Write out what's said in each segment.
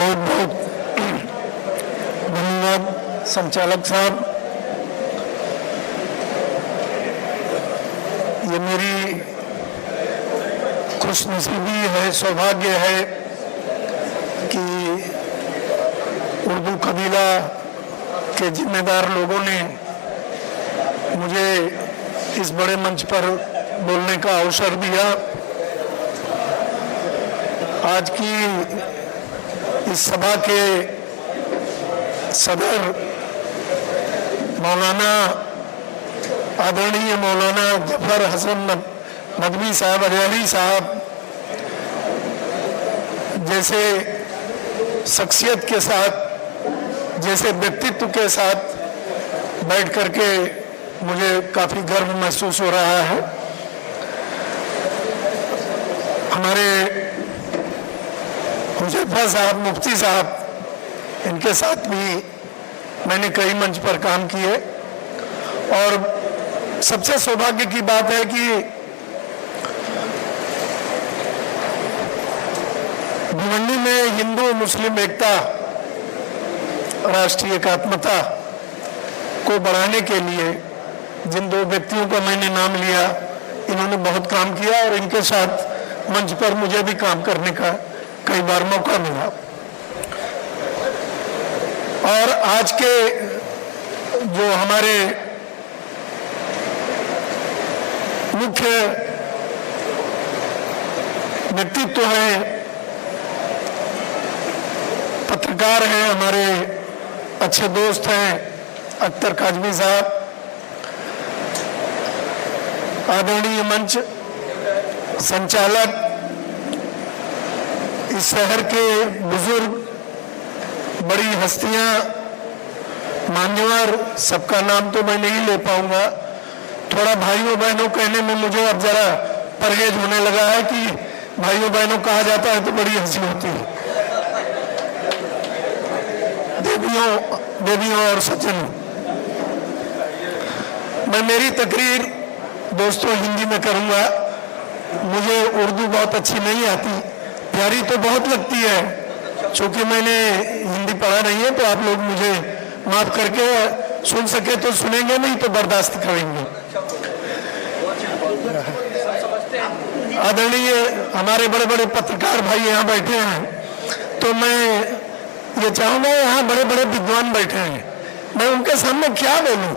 बहुत बहुत धन्यवाद संचालक साहब। ये मेरी खुशनसीबी है, सौभाग्य है कि उर्दू कबीला के जिम्मेदार लोगों ने मुझे इस बड़े मंच पर बोलने का अवसर दिया। आज की इस सभा के सदर मौलाना आदरणीय मौलाना जफर हसन नदवी साहब अजहरी साहब जैसे शख्सियत के साथ, जैसे व्यक्तित्व के साथ बैठ करके मुझे काफ़ी गर्व महसूस हो रहा है। हमारे हुज़ैफा साहब, मुफ्ती साहब, इनके साथ भी मैंने कई मंच पर काम किए और सबसे सौभाग्य की बात है कि भिवंडी में हिंदू मुस्लिम एकता, राष्ट्रीय एकात्मता को बढ़ाने के लिए जिन दो व्यक्तियों का मैंने नाम लिया, इन्होंने बहुत काम किया और इनके साथ मंच पर मुझे भी काम करने का कई बार मौका मिला। और आज के जो हमारे मुख्य व्यक्तित्व हैं, पत्रकार हैं, हमारे अच्छे दोस्त हैं अख्तर काजमी साहब, आदरणीय मंच संचालक, इस शहर के बुजुर्ग, बड़ी हस्तियां, मान्यवर, सबका नाम तो मैं नहीं ले पाऊंगा। थोड़ा भाइयों बहनों कहने में मुझे अब जरा परहेज होने लगा है कि भाइयों बहनों कहा जाता है तो बड़ी हंसी होती है। देवियों और सज्जनों, मैं मेरी तकरीर दोस्तों हिंदी में करूंगा। मुझे उर्दू बहुत अच्छी नहीं आती, प्यारी तो बहुत लगती है, चूंकि मैंने हिंदी पढ़ा नहीं है तो आप लोग मुझे माफ करके सुन सके तो सुनेंगे, नहीं तो बर्दाश्त करेंगे। आदरणीय हमारे बड़े बड़े पत्रकार भाई यहाँ बैठे हैं, तो मैं ये चाहूंगा, यहाँ बड़े बड़े विद्वान बैठे हैं, मैं उनके सामने क्या बोलूं।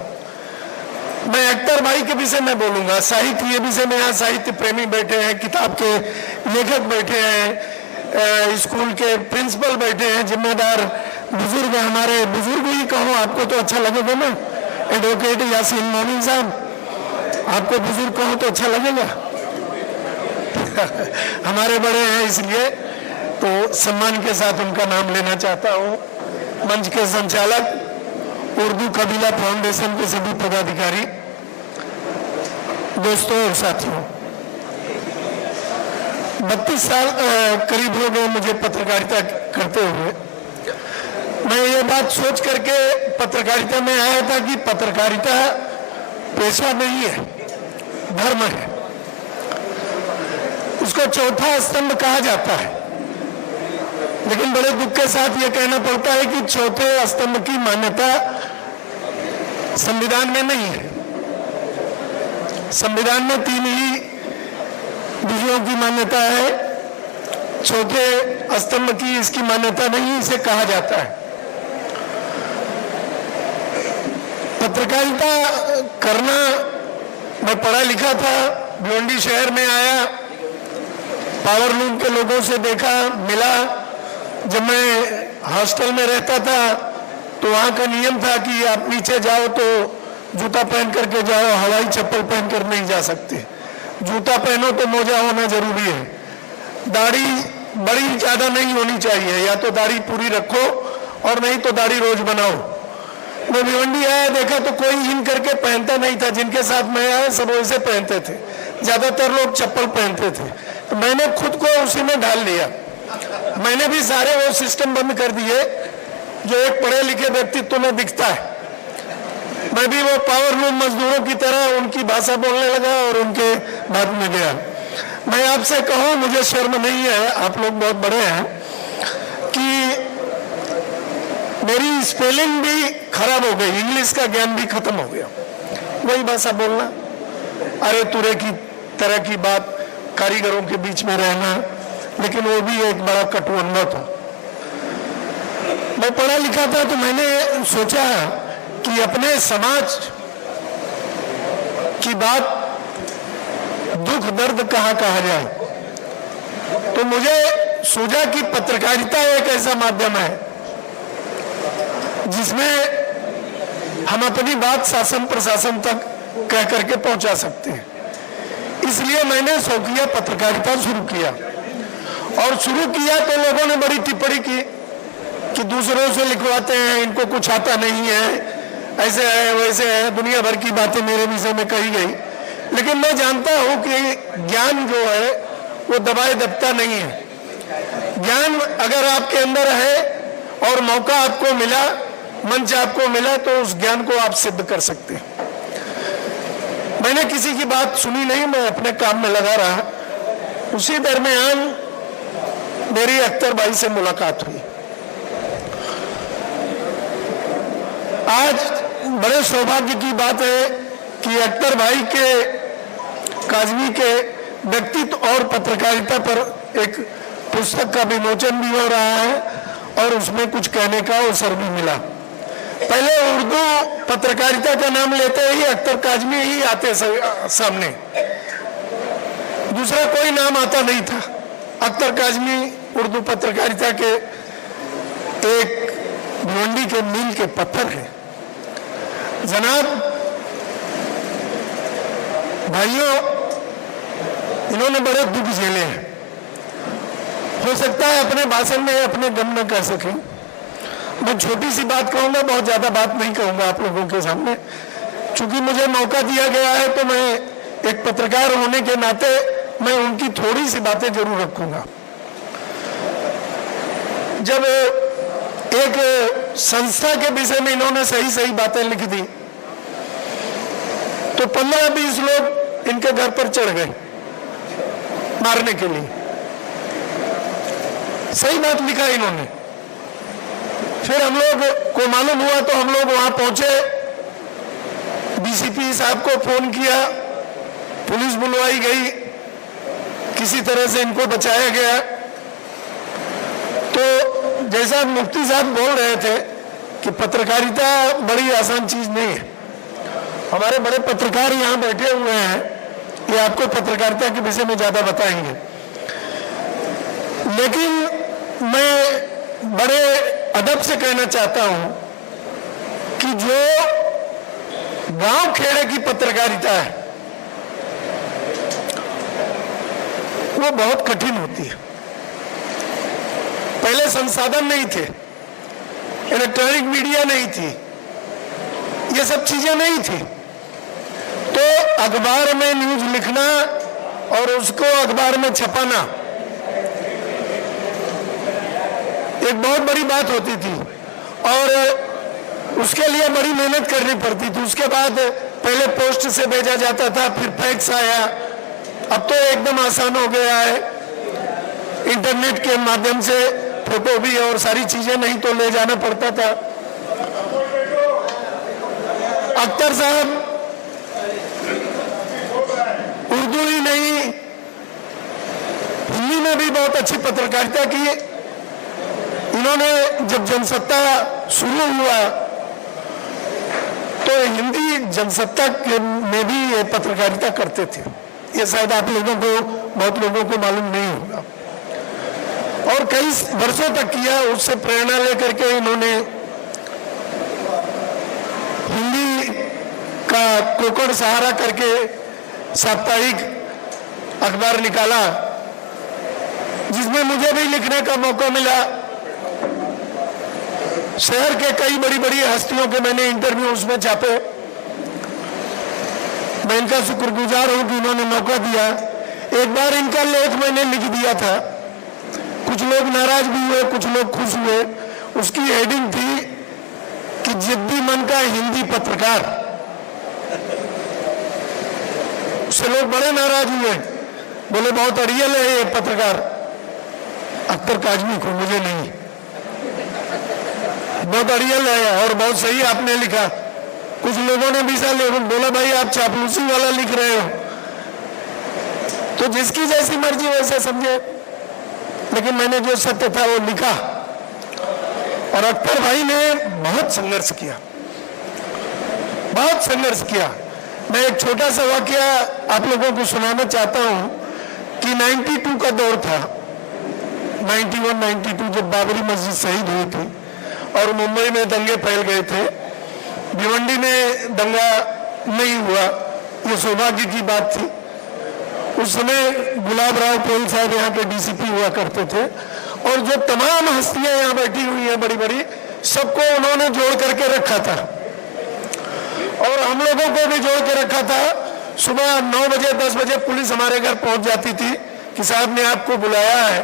मैं अख्तर भाई के विषय में बोलूंगा, साहित्य विषय में, यहाँ साहित्य प्रेमी बैठे हैं, किताब के लेखक बैठे हैं, स्कूल के प्रिंसिपल बैठे हैं, जिम्मेदार बुजुर्ग हमारे, बुजुर्ग ही कहूँ आपको तो अच्छा लगेगा ना, एडवोकेट यासीन मोमिन साहब, आपको बुजुर्ग कहूँ तो अच्छा लगेगा। हमारे बड़े हैं, इसलिए तो सम्मान के साथ उनका नाम लेना चाहता हूँ। मंच के संचालक, उर्दू कबीला फाउंडेशन के सभी पदाधिकारी, दोस्तों और साथियों, 32 साल करीब हो गए मुझे पत्रकारिता करते हुए। मैं ये बात सोच करके पत्रकारिता में आया था कि पत्रकारिता पेशा नहीं है, धर्म है। उसको चौथा स्तंभ कहा जाता है, लेकिन बड़े दुख के साथ ये कहना पड़ता है कि चौथे स्तंभ की मान्यता संविधान में नहीं है। संविधान में 3 ही विषयों की मान्यता है, चौथे स्तंभ की इसकी मान्यता नहीं, इसे कहा जाता है। पत्रकारिता करना, मैं पढ़ा लिखा था, भिवंडी शहर में आया, पावरलूम के लोगों से देखा, मिला। जब मैं हॉस्टल में रहता था तो वहाँ का नियम था कि आप नीचे जाओ तो जूता पहन करके जाओ, हवाई चप्पल पहन कर नहीं जा सकते। जूता पहनो तो मोजा होना जरूरी है। दाढ़ी बड़ी ज़्यादा नहीं होनी चाहिए, या तो दाढ़ी पूरी रखो और नहीं तो दाढ़ी रोज बनाओ। मैं भिवंडी आया, देखा तो कोई इन करके पहनता नहीं था। जिनके साथ मैं आया सब वैसे पहनते थे, ज़्यादातर लोग चप्पल पहनते थे, तो मैंने खुद को उसी में ढाल लिया। मैंने भी सारे वो सिस्टम बंद कर दिए जो एक पढ़े लिखे व्यक्तित्व में दिखता है। मैं भी वो पावरलूम मजदूरों की तरह उनकी भाषा बोलने लगा और उनके बात में गया। मैं आपसे कहूँ, मुझे शर्म नहीं है, आप लोग बहुत बड़े हैं, कि मेरी स्पेलिंग भी खराब हो गई, इंग्लिश का ज्ञान भी खत्म हो गया। वही भाषा बोलना, अरे तुरे की तरह की बात, कारीगरों के बीच में रहना, लेकिन वो भी एक बड़ा कटु अनुभव था। मैं पढ़ा लिखा था तो मैंने सोचा कि अपने समाज की बात, दुख दर्द कहाँ कहा जाए, तो मुझे सूझा कि पत्रकारिता एक ऐसा माध्यम है जिसमें हम अपनी बात शासन प्रशासन तक कह करके पहुंचा सकते हैं। इसलिए मैंने शौकिया पत्रकारिता शुरू किया, और शुरू किया तो लोगों ने बड़ी टिप्पणी की कि दूसरों से लिखवाते हैं, इनको कुछ आता नहीं है, ऐसे है वैसे है, दुनिया भर की बातें मेरे विषय में कही गई। लेकिन मैं जानता हूं कि ज्ञान जो है वो दबाए दबता नहीं है। ज्ञान अगर आपके अंदर है और मौका आपको मिला, मंच आपको मिला, तो उस ज्ञान को आप सिद्ध कर सकते हैं। मैंने किसी की बात सुनी नहीं, मैं अपने काम में लगा रहा। उसी दरमियान मेरी अख्तर भाई से मुलाकात हुई। आज बड़े सौभाग्य की बात है कि अख्तर भाई के, काजमी के व्यक्तित्व और पत्रकारिता पर एक पुस्तक का विमोचन भी हो रहा है, और उसमें कुछ कहने का अवसर भी मिला। पहले उर्दू पत्रकारिता का नाम लेते ही अख्तर काजमी ही आते सामने, दूसरा कोई नाम आता नहीं था। अख्तर काजमी उर्दू पत्रकारिता के एक भिवंडी के मील के पत्थर है। जनाब भाइयों, इन्होंने बड़े दुख झेले हैं। हो सकता है अपने भाषण में अपने गम न कह सकें। मैं छोटी सी बात कहूंगा, बहुत ज्यादा बात नहीं कहूंगा आप लोगों के सामने। चूंकि मुझे मौका दिया गया है तो मैं एक पत्रकार होने के नाते मैं उनकी थोड़ी सी बातें जरूर रखूंगा। जब एक संस्था के विषय में इन्होंने सही सही बातें लिख दी तो 15-20 लोग इनके घर पर चढ़ गए मारने के लिए। सही बात लिखा इन्होंने। फिर हम लोग को मालूम हुआ तो हम लोग वहां पहुंचे, डीसीपी साहब को फोन किया, पुलिस बुलवाई गई, किसी तरह से इनको बचाया गया। तो जैसा मुफ्ती साहब बोल रहे थे कि पत्रकारिता बड़ी आसान चीज नहीं है। हमारे बड़े पत्रकार यहाँ बैठे हुए हैं, ये आपको पत्रकारिता के विषय में ज्यादा बताएंगे। लेकिन मैं बड़े अदब से कहना चाहता हूं कि जो गांव खेड़े की पत्रकारिता है वो बहुत कठिन होती है। पहले संसाधन नहीं थे, इलेक्ट्रॉनिक मीडिया नहीं थी, ये सब चीजें नहीं थी, तो अखबार में न्यूज लिखना और उसको अखबार में छपाना एक बहुत बड़ी बात होती थी, और उसके लिए बड़ी मेहनत करनी पड़ती थी। उसके बाद पहले पोस्ट से भेजा जाता था, फिर फैक्स आया। अब तो एकदम आसान हो गया है, इंटरनेट के माध्यम से फोटो भी और सारी चीजें नहीं तो ले जाना पड़ता था। अख्तर साहब उर्दू ही नहीं, हिंदी में भी बहुत अच्छी पत्रकारिता की। इन्होंने जब जनसत्ता शुरू हुआ तो हिंदी जनसत्ता में भी ये पत्रकारिता करते थे। ये शायद आप लोगों को, बहुत लोगों को मालूम नहीं होगा, और कई वर्षों तक किया। उससे प्रेरणा लेकर के इन्होंने हिंदी का कोकड़ सहारा करके साप्ताहिक अखबार निकाला, जिसमें मुझे भी लिखने का मौका मिला। शहर के कई बड़ी बड़ी हस्तियों के मैंने इंटरव्यू उसमें छापे। मैं इनका शुक्रगुजार हूं कि इन्होंने मौका दिया। एक बार इनका लेख मैंने लिख दिया था, कुछ लोग नाराज भी हुए, कुछ लोग खुश हुए। उसकी हेडिंग थी कि जिद्दी मन का हिंदी पत्रकार। उससे लोग बड़े नाराज हुए, बोले बहुत अड़ियल है ये पत्रकार। अख्तर काजमी को, मुझे नहीं। बहुत अड़ियल है और बहुत सही आपने लिखा। कुछ लोगों ने भी बोला भाई आप चापलूसी वाला लिख रहे हो, तो जिसकी जैसी मर्जी वैसे समझे, लेकिन मैंने जो सत्य था वो लिखा। और अख्तर भाई ने बहुत संघर्ष किया, बहुत संघर्ष किया। मैं एक छोटा सा वाकया आप लोगों को सुनाना चाहता हूं कि 92 का दौर था, 91-92 जब बाबरी मस्जिद शहीद हुई थी और मुंबई में दंगे फैल गए थे। भिवंडी में दंगा नहीं हुआ, ये सौभाग्य की बात थी। उस समय गुलाब राव पोल साहब यहाँ के डीसीपी हुआ करते थे और जो तमाम हस्तियां यहाँ बैठी हुई हैं बड़ी बड़ी, सबको उन्होंने जोड़ करके रखा था और हम लोगों को भी जोड़ के रखा था। सुबह 9 बजे 10 बजे पुलिस हमारे घर पहुंच जाती थी कि साहब ने आपको बुलाया है,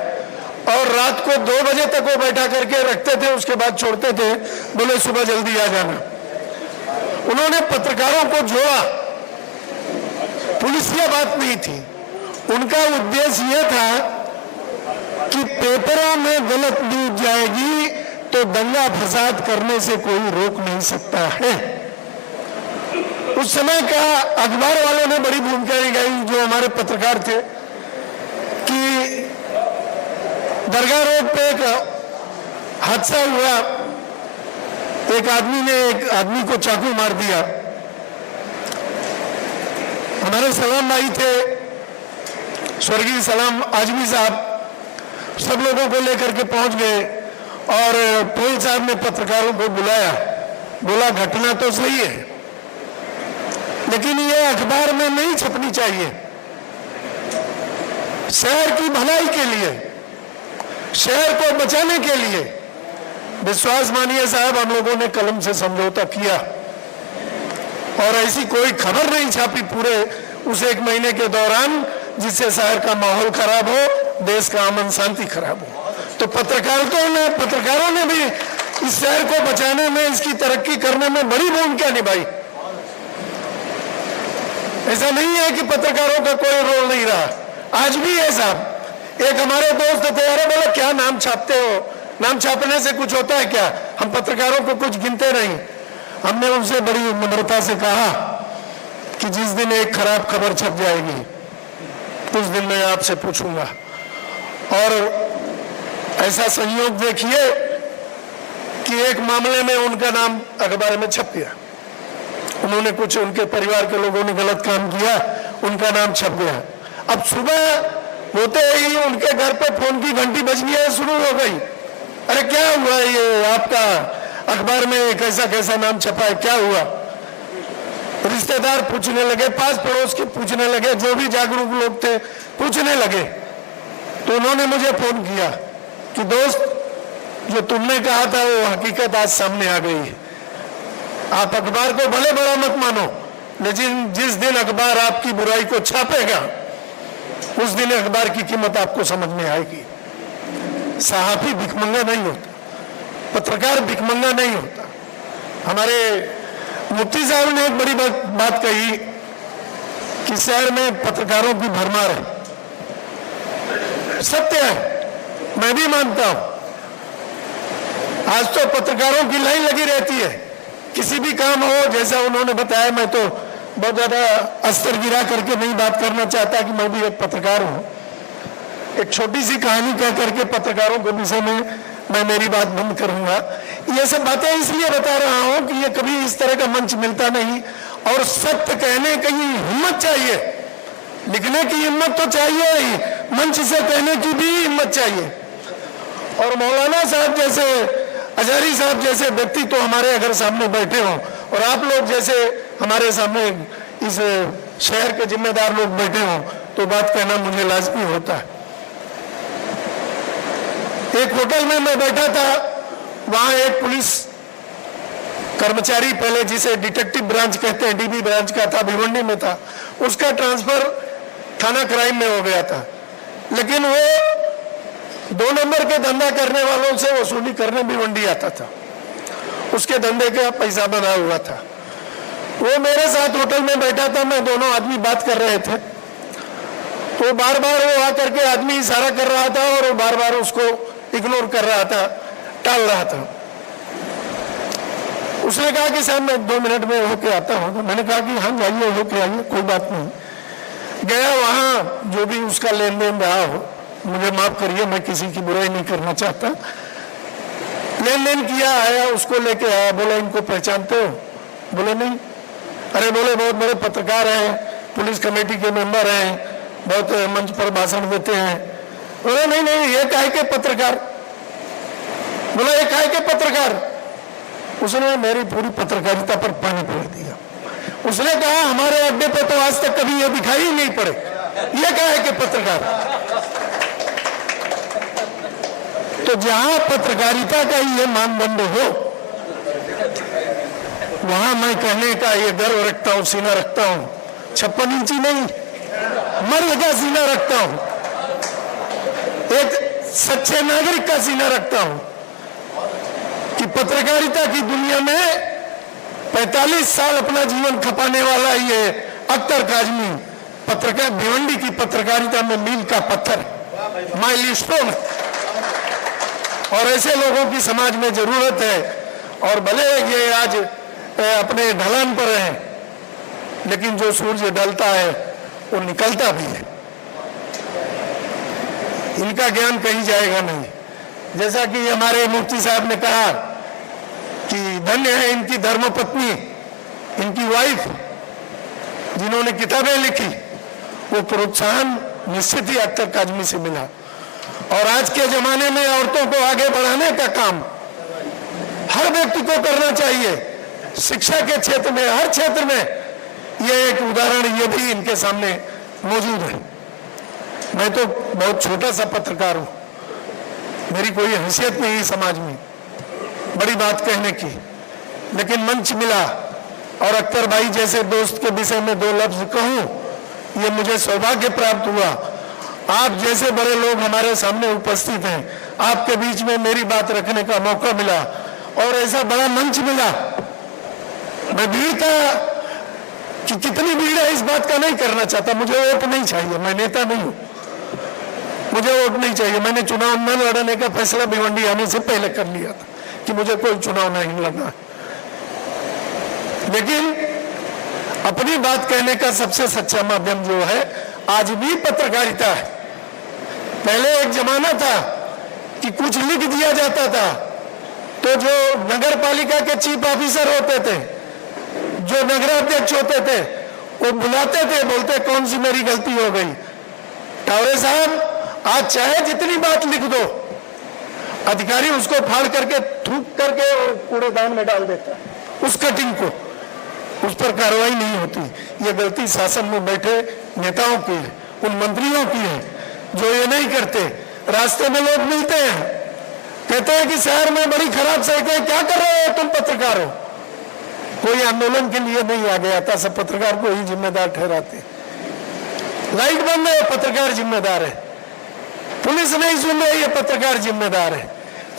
और रात को 2 बजे तक वो बैठा करके रखते थे, उसके बाद छोड़ते थे, बोले सुबह जल्दी आ जाना। उन्होंने पत्रकारों को जोड़ा, पुलिसिया बात नहीं थी। उनका उद्देश्य यह था कि पेपरों में गलत न्यूज जाएगी तो दंगा फसाद करने से कोई रोक नहीं सकता है। उस समय का अखबार वालों ने बड़ी भूमिका निभाई, जो हमारे पत्रकार थे, कि दरगाह रोड पे एक हादसा हुआ, एक आदमी ने एक आदमी को चाकू मार दिया। हमारे सलाम भाई थे, स्वर्गीय सलाम आजमी साहब, सब लोगों को लेकर के पहुंच गए और पोल साहब ने पत्रकारों को बुलाया, बोला घटना तो सही है लेकिन ये अखबार में नहीं छपनी चाहिए। शहर की भलाई के लिए, शहर को बचाने के लिए, विश्वास मानिए साहब, हम लोगों ने कलम से समझौता किया और ऐसी कोई खबर नहीं छापी पूरे उस 1 महीने के दौरान जिससे शहर का माहौल खराब हो, देश का अमन शांति खराब हो। तो पत्रकारों ने भी इस शहर को बचाने में, इसकी तरक्की करने में बड़ी भूमिका निभाई। ऐसा नहीं है कि पत्रकारों का कोई रोल नहीं रहा, आज भी है साहब। एक हमारे दोस्त थे, अरे बोला क्या नाम छापते हो, नाम छापने से कुछ होता है क्या? हम पत्रकारों को कुछ गिनते नहीं। हमने उनसे बड़ी नम्रता से कहा कि जिस दिन एक खराब खबर छप जाएगी उस दिन मैं आपसे पूछूंगा। और ऐसा संयोग देखिए कि एक मामले में उनका नाम अखबार में छप गया। उन्होंने कुछ, उनके परिवार के लोगों ने गलत काम किया, उनका नाम छप गया। अब सुबह होते ही उनके घर पे फोन की घंटी बजनी शुरू हो गई, अरे क्या हुआ, ये आपका अखबार में कैसा कैसा नाम छपा है, क्या हुआ? रिश्तेदार पूछने लगे, पास पड़ोस के पूछने लगे, जो भी जागरूक लोग थे पूछने लगे। तो उन्होंने मुझे फोन किया कि दोस्त, जो तुमने कहा था वो हकीकत आज सामने आ गई है। आप अखबार को भले बड़ा मत मानो, लेकिन जिस दिन अखबार आपकी बुराई को छापेगा उस दिन अखबार की कीमत आपको समझ में आएगी। सहाफी भिखमंगा नहीं होता, पत्रकार भिखमंगा नहीं होता। हमारे मुफ्ती साहब ने एक बड़ी बात कही कि शहर में पत्रकारों की भरमार है। सत्य है, मैं भी मानता हूं। आज तो पत्रकारों की लाइन लगी रहती है, किसी भी काम हो, जैसा उन्होंने बताया। मैं तो बहुत ज्यादा अस्तर गिरा करके नहीं बात करना चाहता कि मैं भी एक पत्रकार हूं। एक छोटी सी कहानी कह करके पत्रकारों के विषय में मैं मेरी बात बंद करूंगा। ये सब बातें इसलिए बता रहा हूं कि ये कभी इस तरह का मंच मिलता नहीं, और सत्य कहने की हिम्मत चाहिए, लिखने की हिम्मत तो चाहिए ही, मंच से कहने की भी हिम्मत चाहिए। और मौलाना साहब जैसे, अजहरी साहब जैसे व्यक्ति तो हमारे अगर सामने बैठे हों, और आप लोग जैसे हमारे सामने इस शहर के जिम्मेदार लोग बैठे हों, तो बात कहना मुझे लाजमी होता है। एक होटल में मैं बैठा था, वहां एक पुलिस कर्मचारी, पहले जिसे डिटेक्टिव ब्रांच कहते हैं, डीबी ब्रांच का था, भिवंडी में था, उसका ट्रांसफर थाना क्राइम में हो गया था। लेकिन वो 2 नंबर के धंधा करने वालों से वसूली करने भिवंडी आता था, उसके धंधे का पैसा बना हुआ था। वो मेरे साथ होटल में बैठा था, मैं, दोनों आदमी बात कर रहे थे। तो बार बार वो आकर के आदमी इशारा कर रहा था और वो बार बार उसको इग्नोर कर रहा था, टाल रहा था। उसने कहा कि साहब मैं 2 मिनट में होके आता हूँ। तो मैंने कहा कि हाँ जाइए, होके आइए, कोई बात नहीं। गया वहाँ, जो भी उसका लेन देन रहा हो, मुझे माफ करिए, मैं किसी की बुराई नहीं करना चाहता। लेन देन किया, आया, उसको लेके आया, बोला इनको पहचानते हो? बोले नहीं। अरे बोले बहुत बड़े पत्रकार हैं, पुलिस कमेटी के मेंबर हैं, बहुत मंच पर भाषण देते हैं। बोले नहीं नहीं, ये काहे के पत्रकार? बोला ये काहे के पत्रकार? उसने मेरी पूरी पत्रकारिता पर पानी फेर दिया। उसने कहा हमारे अड्डे पर तो आज तक कभी ये दिखाई ही नहीं पड़े, ये काहे के पत्रकार? तो जहां पत्रकारिता का ये मानदंड हो, वहां मैं कहने का ये गर्व रखता हूं, सीना रखता हूं, 56 इंची नहीं, मर्द का सीना रखता हूं, एक सच्चे नागरिक का सीना रखता हूं कि पत्रकारिता की दुनिया में 45 साल अपना जीवन खपाने वाला ये अख्तर काजमी पत्रकार, भिवंडी की पत्रकारिता में मील का पत्थर, माइलस्टोन। और ऐसे लोगों की समाज में जरूरत है। और भले ये आज अपने ढलान पर है, लेकिन जो सूर्य ढलता है वो निकलता भी है। इनका ज्ञान कहीं जाएगा नहीं। जैसा कि हमारे मुफ्ती साहब ने कहा कि धन्य है इनकी धर्मपत्नी, इनकी वाइफ, जिन्होंने किताबें लिखी। वो प्रोत्साहन निश्चित ही अख्तर काजमी से मिला। और आज के जमाने में औरतों को आगे बढ़ाने का काम हर व्यक्ति को करना चाहिए। शिक्षा के क्षेत्र में, हर क्षेत्र में ये एक उदाहरण ये भी इनके सामने मौजूद है। मैं तो बहुत छोटा सा पत्रकार हूं, मेरी कोई हैसियत नहीं समाज में बड़ी बात कहने की, लेकिन मंच मिला और अख्तर भाई जैसे दोस्त के विषय में 2 लफ्ज कहूं, ये मुझे सौभाग्य प्राप्त हुआ। आप जैसे बड़े लोग हमारे सामने उपस्थित हैं, आपके बीच में मेरी बात रखने का मौका मिला और ऐसा बड़ा मंच मिला। मैं भीड़ का कि कितनी भीड़ है इस बात का नहीं करना चाहता। मुझे वोट नहीं चाहिए, मैं नेता नहीं हूं, मुझे वोट नहीं चाहिए। मैंने चुनाव न लड़ने का फैसला भिवंडी आने से पहले कर लिया था कि मुझे कोई चुनाव नहीं लड़ना। लेकिन अपनी बात कहने का सबसे सच्चा माध्यम जो है आज भी पत्रकारिता है। पहले एक जमाना था कि कुछ लिख दिया जाता था तो जो नगर पालिका के चीफ ऑफिसर होते थे, जो नगराध्यक्ष होते थे, वो बुलाते थे, बोलते कौन सी मेरी गलती हो गई। टावरे साहब आज चाहे जितनी बात लिख दो, अधिकारी उसको फाड़ करके थूक करके कूड़ेदान में डाल देता है, उस कटिंग को, उस पर कार्रवाई नहीं होती। ये गलती शासन में बैठे नेताओं की है, उन मंत्रियों की है जो ये नहीं करते। रास्ते में लोग मिलते हैं, कहते हैं कि शहर में बड़ी खराब सड़कें, क्या कर रहे हो तुम पत्रकार हो? कोई आंदोलन के लिए नहीं आगे आता, सब पत्रकार को ही जिम्मेदार ठहराते। लाइट बंद है, पत्रकार जिम्मेदार है। पुलिस नहीं सुन रही है, पत्रकार जिम्मेदार है।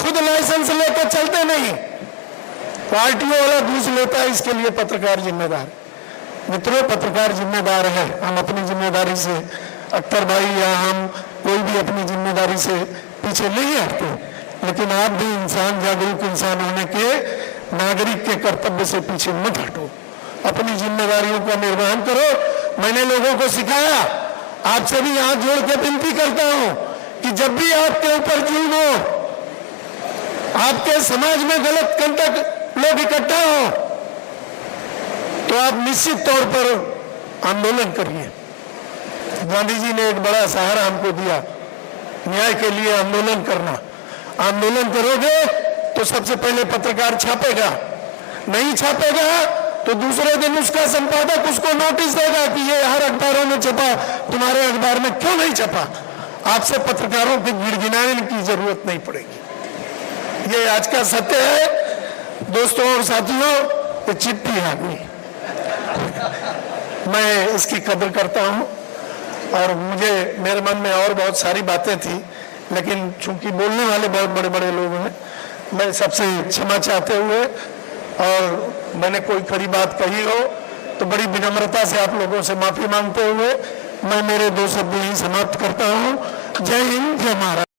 खुद लाइसेंस लेकर चलते नहीं, पार्टियों वाला घूस लेता है, इसके लिए पत्रकार जिम्मेदार। मित्रों, पत्रकार जिम्मेदार है। हम अपनी जिम्मेदारी से, अख्तर भाई या हम कोई भी अपनी जिम्मेदारी से पीछे नहीं हटते, लेकिन आप भी इंसान, जागरूक इंसान होने के नागरिक के कर्तव्य से पीछे मत हटो। अपनी जिम्मेदारियों का निर्वहन करो। मैंने लोगों को सिखाया, आपसे भी हाथ जोड़ के विनती करता हूं कि जब भी आपके ऊपर जुल्म हो, आपके समाज में गलत कंटक लोग इकट्ठा हो, तो आप निश्चित तौर पर आंदोलन करिए। गांधी जी ने एक बड़ा सहारा हमको दिया, न्याय के लिए आंदोलन करना। आंदोलन करोगे तो सबसे पहले पत्रकार छापेगा, नहीं छापेगा तो दूसरे दिन उसका संपादक उसको नोटिस देगा कि ये हर अखबारों में छपा, तुम्हारे अखबार में क्यों नहीं छपा। आपसे पत्रकारों की गिड़गिड़ाने की जरूरत नहीं पड़ेगी। ये आज का सत्य है। दोस्तों और साथियों, ये चिट्ठी आ गई, मैं इसकी कदर करता हूं और मुझे मेरे मन में और बहुत सारी बातें थी, लेकिन चूंकि बोलने वाले बहुत बड़े बड़े लोग हैं, मैं सबसे क्षमा चाहते हुए और मैंने कोई खरी बात कही हो तो बड़ी विनम्रता से आप लोगों से माफी मांगते हुए मैं मेरे 2 शब्द ही समाप्त करता हूं। जय हिंद, जय महाराष्ट्र।